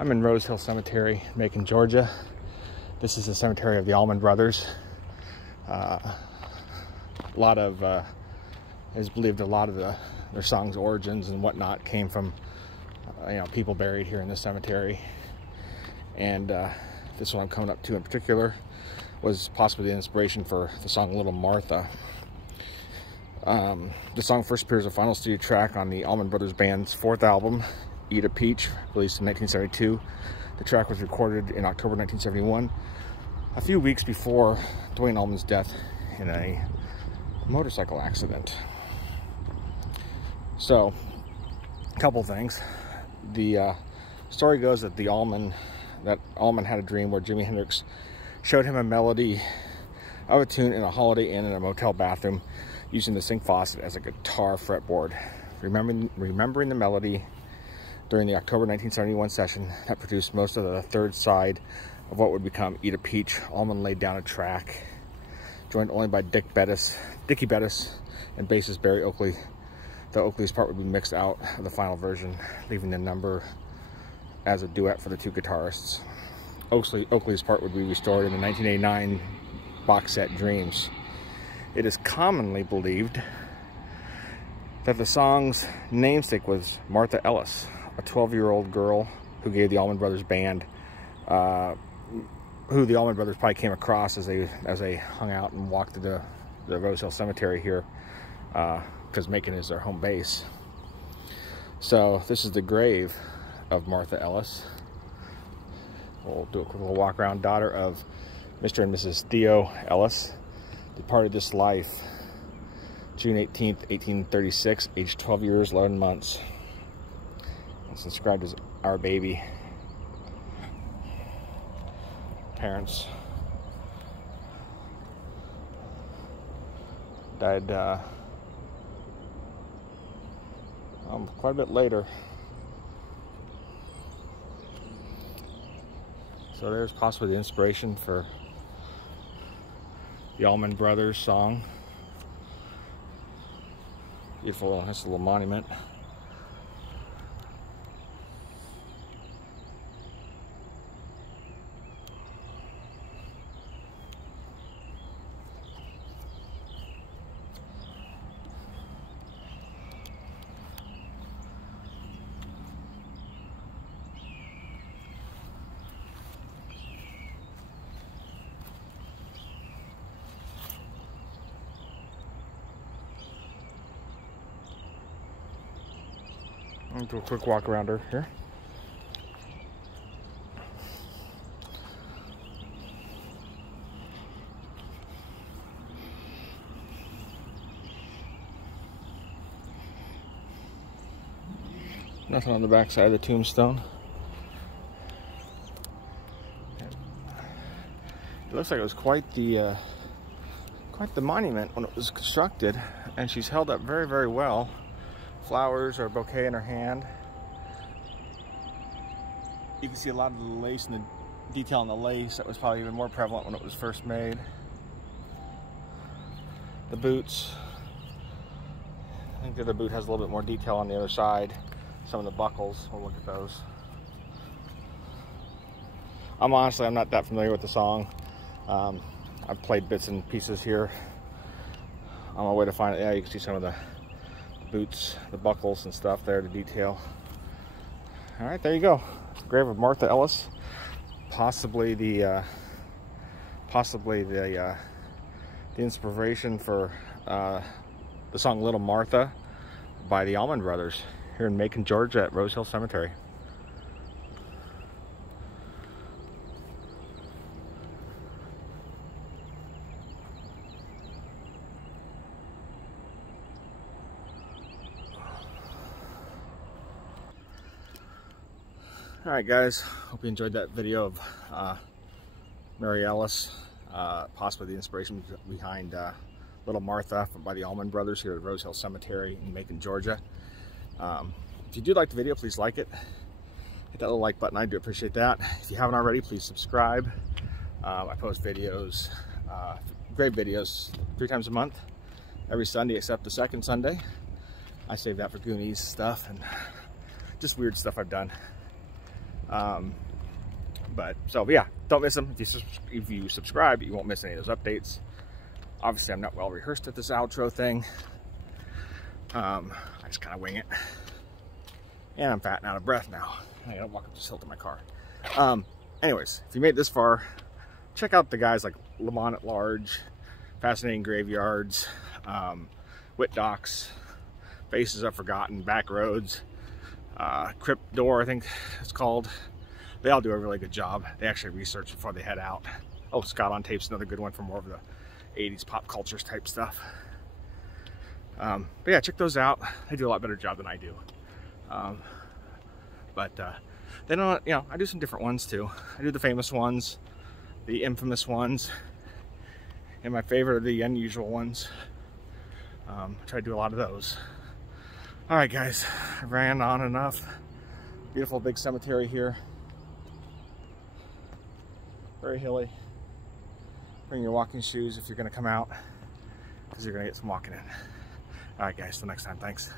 I'm in Rose Hill Cemetery, Macon, Georgia. This is the cemetery of the Allman brothers. It's believed a lot of their songs' origins and whatnot came from people buried here in this cemetery. And this one I'm coming up to in particular was possibly the inspiration for the song Little Martha. The song first appears as a final studio track on the Allman Brothers Band's fourth album, Eat a Peach, released in 1972. The track was recorded in October 1971, a few weeks before Duane Allman's death in a motorcycle accident. So, a couple things. The story goes that Allman had a dream where Jimi Hendrix showed him a melody of a tune in a Holiday Inn in a motel bathroom using the sink faucet as a guitar fretboard. Remembering the melody during the October 1971 session that produced most of the third side of what would become Eat a Peach, Allman laid down a track, joined only by Dickie Bettis and bassist Barry Oakley. The Oakley's part would be mixed out of the final version, leaving the number as a duet for the two guitarists. Oakley's part would be restored in the 1989 box set Dreams. It is commonly believed that the song's namesake was Martha Ellis, a 12-year-old girl who gave the Allman Brothers Band, who the Allman Brothers probably came across as they hung out and walked to the Rose Hill Cemetery here, because Macon is their home base. So this is the grave of Martha Ellis. We'll do a quick little walk around. Daughter of Mr. and Mrs. Theo Ellis, departed this life June 18th, 1836, aged 12 years, 11 months. It's inscribed as Our Baby. Parents died quite a bit later. So there's possibly the inspiration for the Allman Brothers song. Beautiful, nice little monument. I'll do a quick walk around her here. Nothing on the back side of the tombstone. It looks like it was quite the monument when it was constructed, and she's held up very, very well. Flowers or a bouquet in her hand. You can see a lot of the lace and the detail on the lace that was probably even more prevalent when it was first made. The boots. I think the other boot has a little bit more detail on the other side. Some of the buckles, we'll look at those. I'm not that familiar with the song. I've played bits and pieces here on my way to find it. Yeah, you can see some of the boots, the buckles and stuff there, the detail. All right, there you go. It's the grave of Martha Ellis, possibly the inspiration for the song Little Martha by the Allman Brothers here in Macon, Georgia at Rose Hill Cemetery. Alright guys, hope you enjoyed that video of Mary Ellis, possibly the inspiration behind Little Martha by the Allman Brothers here at Rose Hill Cemetery in Macon, Georgia. If you do like the video, please like it. Hit that little like button, I do appreciate that. If you haven't already, please subscribe. I post videos, great videos, 3 times a month, every Sunday except the second Sunday. I save that for Goonies stuff and just weird stuff I've done. But so yeah, don't miss them. If you subscribe, you won't miss any of those updates. Obviously, I'm not well rehearsed at this outro thing. I just kind of wing it. And I'm fat and out of breath now. I gotta walk up this hill to my car. Anyways, if you made it this far, check out the guys like Allman at Large, Fascinating Graveyards, Wit Docs, Faces I've Forgotten, Back Roads, Crypt Door, I think it's called. They all do a really good job. They actually research before they head out. Oh, Scott on Tape's another good one for more of the 80s pop cultures type stuff. But yeah, check those out. They do a lot better job than I do. They don't, you know, I do some different ones too. I do the famous ones, the infamous ones, and my favorite are the unusual ones. I try to do a lot of those. All right, guys, I ran on enough. Beautiful big cemetery here. Very hilly. Bring your walking shoes if you're gonna come out, because you're gonna get some walking in. All right, guys, till next time, thanks.